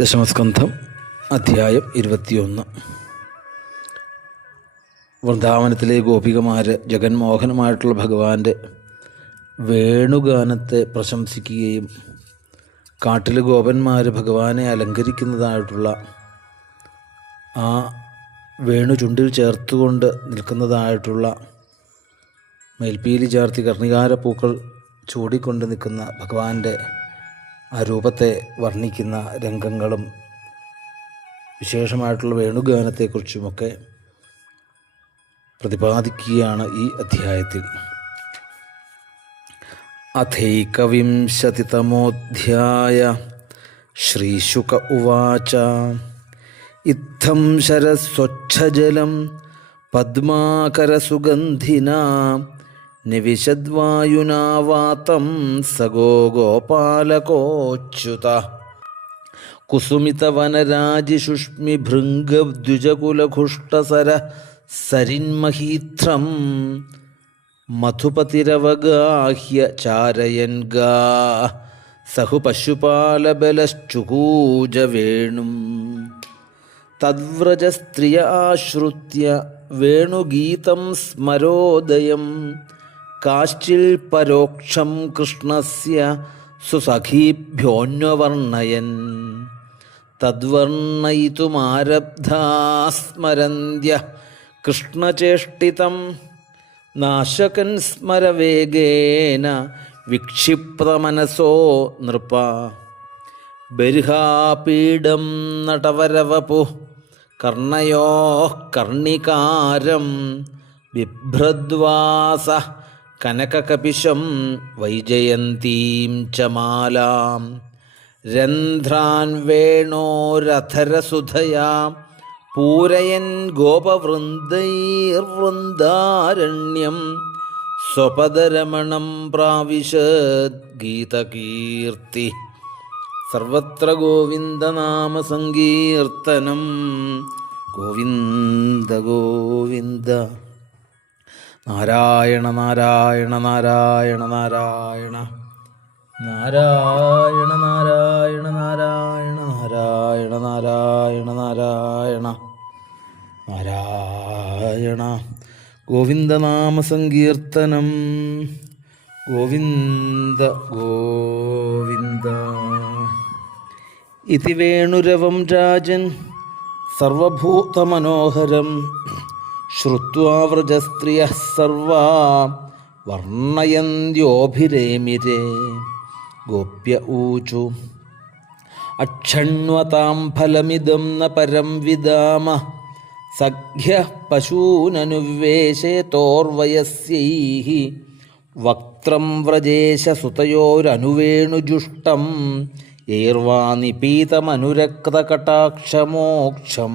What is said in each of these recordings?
ദശമസ്കന്ധം അധ്യായം 21. വൃന്ദാവനത്തിലെ ഗോപികമാർ ജഗന്മോഹനമായിട്ടുള്ള ഭഗവാന്റെ വേണുഗാനത്തെ പ്രശംസിക്കുകയും കാട്ടിലെ ഗോപന്മാർ ഭഗവാനെ അലങ്കരിക്കുന്നതായിട്ടുള്ള ആ വേണു ചുണ്ടിൽ ചേർത്തുകൊണ്ട് നിൽക്കുന്നതായിട്ടുള്ള മേൽപ്പീലി ചാർത്തി കർണികാര പൂക്കൾ ചൂടിക്കൊണ്ട് നിൽക്കുന്ന ഭഗവാന്റെ ആ രൂപത്തെ വർണ്ണിക്കുന്ന രംഗങ്ങളും വിശേഷമായിട്ടുള്ള വേണുഗാനത്തെക്കുറിച്ചുമൊക്കെ പ്രതിപാദിക്കുകയാണ് ഈ അധ്യായത്തിൽ. അഥൈകവിംശതിതമോऽധ്യായ ശ്രീശുക ഉവാച ഇത്തം ശരസ്വച്ഛജലം പദ്മാകരസുഗന്ധിനാ നിവിശദ്വായുനാവാതം സഗോ ഗോപാലകോച്യുത കുസുമിതവനരാജിഷുഷ്മിഭൃംഗദ്വിജകുലഘുഷ്ടസര സരിന്മഹീത്രം മധുപതിരവഗാഹ്യ ചാരയൻ ഗാ സഹു പശുപാലബലശ്ചുകൂജ വേണും തദ്വ്രജസ്ത്രിയ ആശ്രുത്യ വേണുഗീതം സ്മരോദയം കാശ്ചിൽ പരോക്ഷം കൃഷ്ണസ്യ സുസഖീഭ്യോന്വവർണ്ണയൻ തദ്വർണ്ണയിതുമാരബ്ധാ സ്മരന്ത്യ കൃഷ്ണചേഷ്ടിതം നാശകൻ സ്മരവേഗേന വിക്ഷിപ്തമനസോ നൃപ ബർഹാപീഡം നടവരവപു കർണയോഃ കർണികാരം ബിഭ്രദ്വാസ കനകകപിശം വൈജയന്തീം ച മാലാം രന്ധ്രാൻ വേണോരഥരസുധയാ പൂരയൻ ഗോപവൃന്ദൈർവൃന്ദാരണ്യം സ്വപദരമണം പ്രാവിശത് ഗീതകീർത്തി സർവത്ര ഗോവിന്ദനാമസങ്കീർത്തനം. ഗോവിന്ദ ഗോവിന്ദ. നാരായണ നാരായണ നാരായണ നാരായണ നാരായണ നാരായണ നാരായണ നാരായണ നാരായണ നാരായണ നാരായണ. ഗോവിന്ദനാമസങ്കീർത്തനം. ഗോവിന്ദ ഗോവിന്ദ. ഇതി വേണുരവം രാജൻ സർവഭൂതമനോഹരം ശ്രുത്വാ വ്രജസ്ത്രിയഃ സർവാ വർണ്ണയന്ത്യോഭിരേമിരേ. ഗോപ്യ ഊചു അക്ഷണ്വതാം ഫലമിദം ന പരം വിദാമ സഖ്യഃ പശൂനനുവേശേതോർവയസ്യൈഃ വക്ത്രം വ്രജേശസുതയോരനുവേണുജുഷ്ടം യൈർവാ നിപീതമനുരക്തകടാക്ഷമോക്ഷം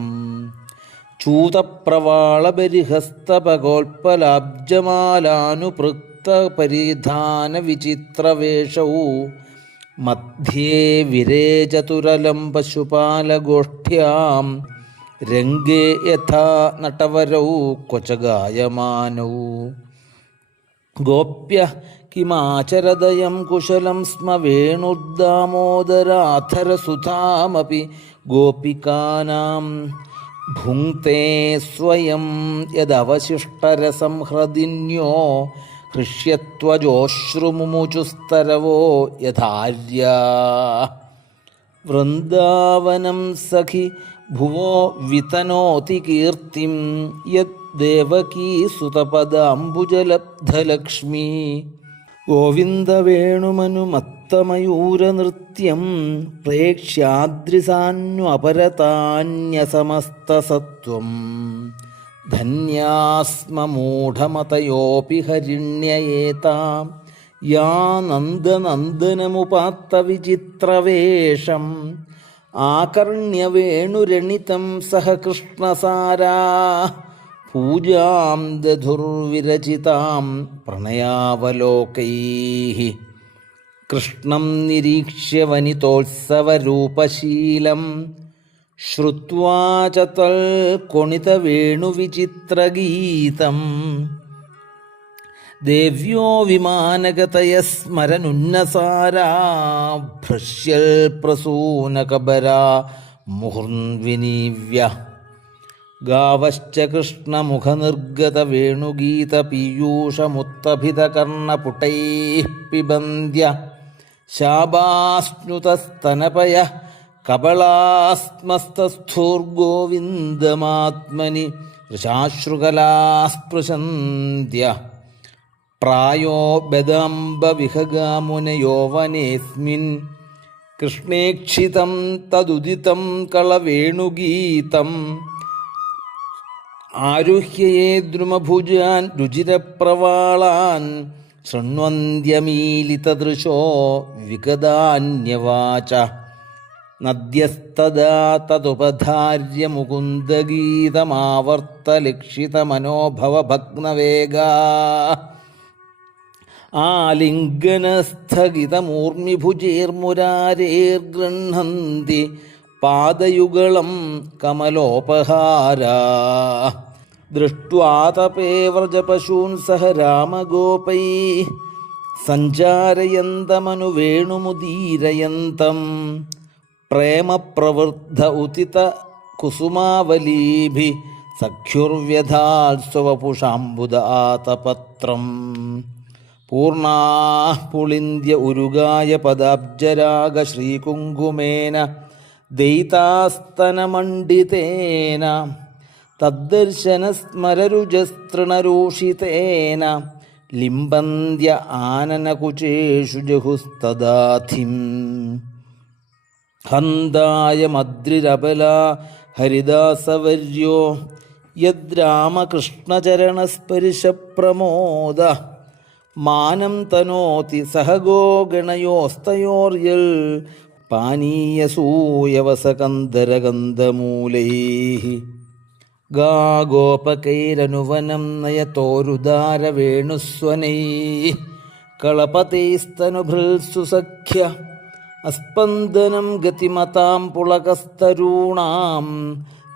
ചൂതപ്രവാളബരിഹസ്തപഗോൽപ്പലാബ്ജമാലാനുപൃക്തപരിധാനവിചിത്രവേഷൗ മധ്യേ വിരേചതുരലം പശുപാലഗോഷ്ഠ്യാം രംഗേ യഥാ നടവരൗ ക്വച ഗായമാനൗ. ഗോപ്യ കിമാചരദയം കുശലം സ്മ വേണുർദാമോദരാധരസുധാമപി ഗോപികാനാം ഭുങ്ക്തേ സ്വയം യദവശിഷ്ടരസം ഹൃദിന്യോ ഹൃഷ്യത്വജോശ്രുമുമുചുസ്തരവോ യഥാര്യാ. വൃന്ദാവനം സഖി ഭുവോ വിതനോതി കീർത്തിം യദ്ദേവകീ സുതപദാംബുജലബ്ധലക്ഷ്മീ. ഗോവിന്ദവേണുമനുമത്തമയൂരനൃത്യം പ്രേക്ഷ്യാദ്രിസാന്വപരതാന്യസമസ്തസത്വം ധന്യാസ്മ മൂഢമതയോപി ഹരിണ്യയേതാം യാ നന്ദനന്ദനമുപാത്തവിചിത്രവേഷം ആകർണ്യവേണുരണിതം സഹ കൃഷ്ണസാരാ പൂജാം ദധുർവിരചിതാം പ്രണയാവലോകൈഃ. കൃഷ്ണം നിരീക്ഷ്യ വനിതോത്സവരൂപശീലം ശ്രുത്വാ ച തൽക്കൊണിതവേണുവിചിത്രഗീതം ദേവ്യോ വിമാനഗതയ സ്മരനുന്നസാരാ ഭ്രശ്യൽ പ്രസൂനകബരാ മുഹുർവിനീവ്യ ഗാവശ്ച കൃഷ്ണമുഖനിർഗത വേണുഗീത പീയൂഷമുത്തഭിതകർണപുടൈഃ പിബന്ധ്യ ശാപാശ്നുതസ്തനപയ കപളാസ്മസ്തസ്ഥൂർഗോവിന്ദമാത്മനി വൃഷാശ്രുകലാസ്പൃശന്ത്യ പ്രായോ ബദാംബവിഹഗാമുനയോവനേസ്മിൻ കൃഷ്ണേക്ഷിതം തദുദിതം കളവേണുഗീതം ആരുഹ്യയേ ദ്രുമഭുജാൻ രുചിരപ്രവാളാൻ ശൃണ്വന്ത്യമീലിതദൃശോ വിഗതാന്യവാച നദ്യസ്തദാ തതുപധാര്യ മുകുന്ദഗീതമാവർത്തലക്ഷിതമനോഭവഭഗ്നവേഗാ ആലിംഗനസ്ഥഗിതമൂർമിഭുജൈർമുരാരേർഗൃഹന്തി പാദയുഗളം കമലോപഹാരാ ദൃഷ്ട്വാ തപേ വ്രജപശൂൻ സഹ രാമഗോപൈഃ സഞ്ചാരയന്തമനുവേണുമുദീരയന്തം പ്രേമപ്രവൃദ്ധ ഉദിത കുസുമാവലീഭി സഖ്യുർവ്യഥാത്സ്വപുഷാംബുദ ആതപത്രം പൂർണാഃ പുളിന്ദ്യ ഉരുഗായ പദാബ്ജരാഗ ശ്രീകുങ്കുമേന ദയിതാസ്തനമണ്ഡിതേന തദ്ദർശനസ്മരരുജസ്തൃണരൂഷിതേന ലിംബന്ത്യ ആനനകുചേഷു ജഹുസ്തദാധിം ഹന്തായ മദ്രിരബലാ ഹരിദാസവർയോ യദ്രാമകൃഷ്ണചരണസ്പർശപ്രമോദ മാനം തനോതി സഹഗോഗണയോസ്തയോർയൽ പാനീയസൂയവസകന്ധരഗന്ധമൂലൈഃ ഗാഗോപകൈരനുവനം നയതോരുദാരവേണുസ്വനൈഃ കളപതൈസ്തനുഭൃത്സുസഖ്യ അസ്പന്ദനം ഗതിമതാം പുളകസ്തരൂണാം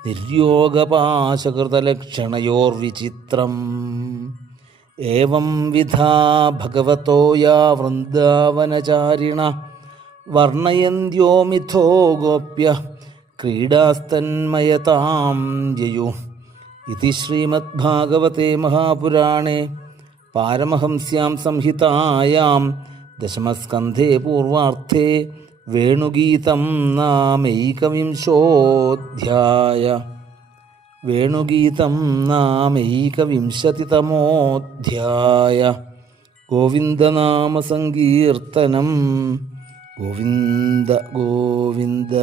നിർയോഗപാശകൃതലക്ഷണയോർവിചിത്രം ഏവം വിധാ ഭഗവതോ യാ വൃന്ദാവനചാരിണ വർണ്ണയന്ത്യോ മിഥോ ഗോപ്യ ക്രീഡാസ്തന്മയതാം യയുഃ ഇതി ശ്രീമദ്ഭാഗവതേ മഹാപുരാണേ പാരമഹംസ്യാം സംഹിതായാം ദശമസ്കന്ധേ പൂർവാർത്ഥേ വേണുഗീതം നാമൈകവിംശോऽധ്യായ വേണുഗീതം നാമൈകവിംശതിതമോऽധ്യായ ഗോവിന്ദനാമസങ്കീർത്തനം ഗോവിന്ദ ഗോവിന്ദ.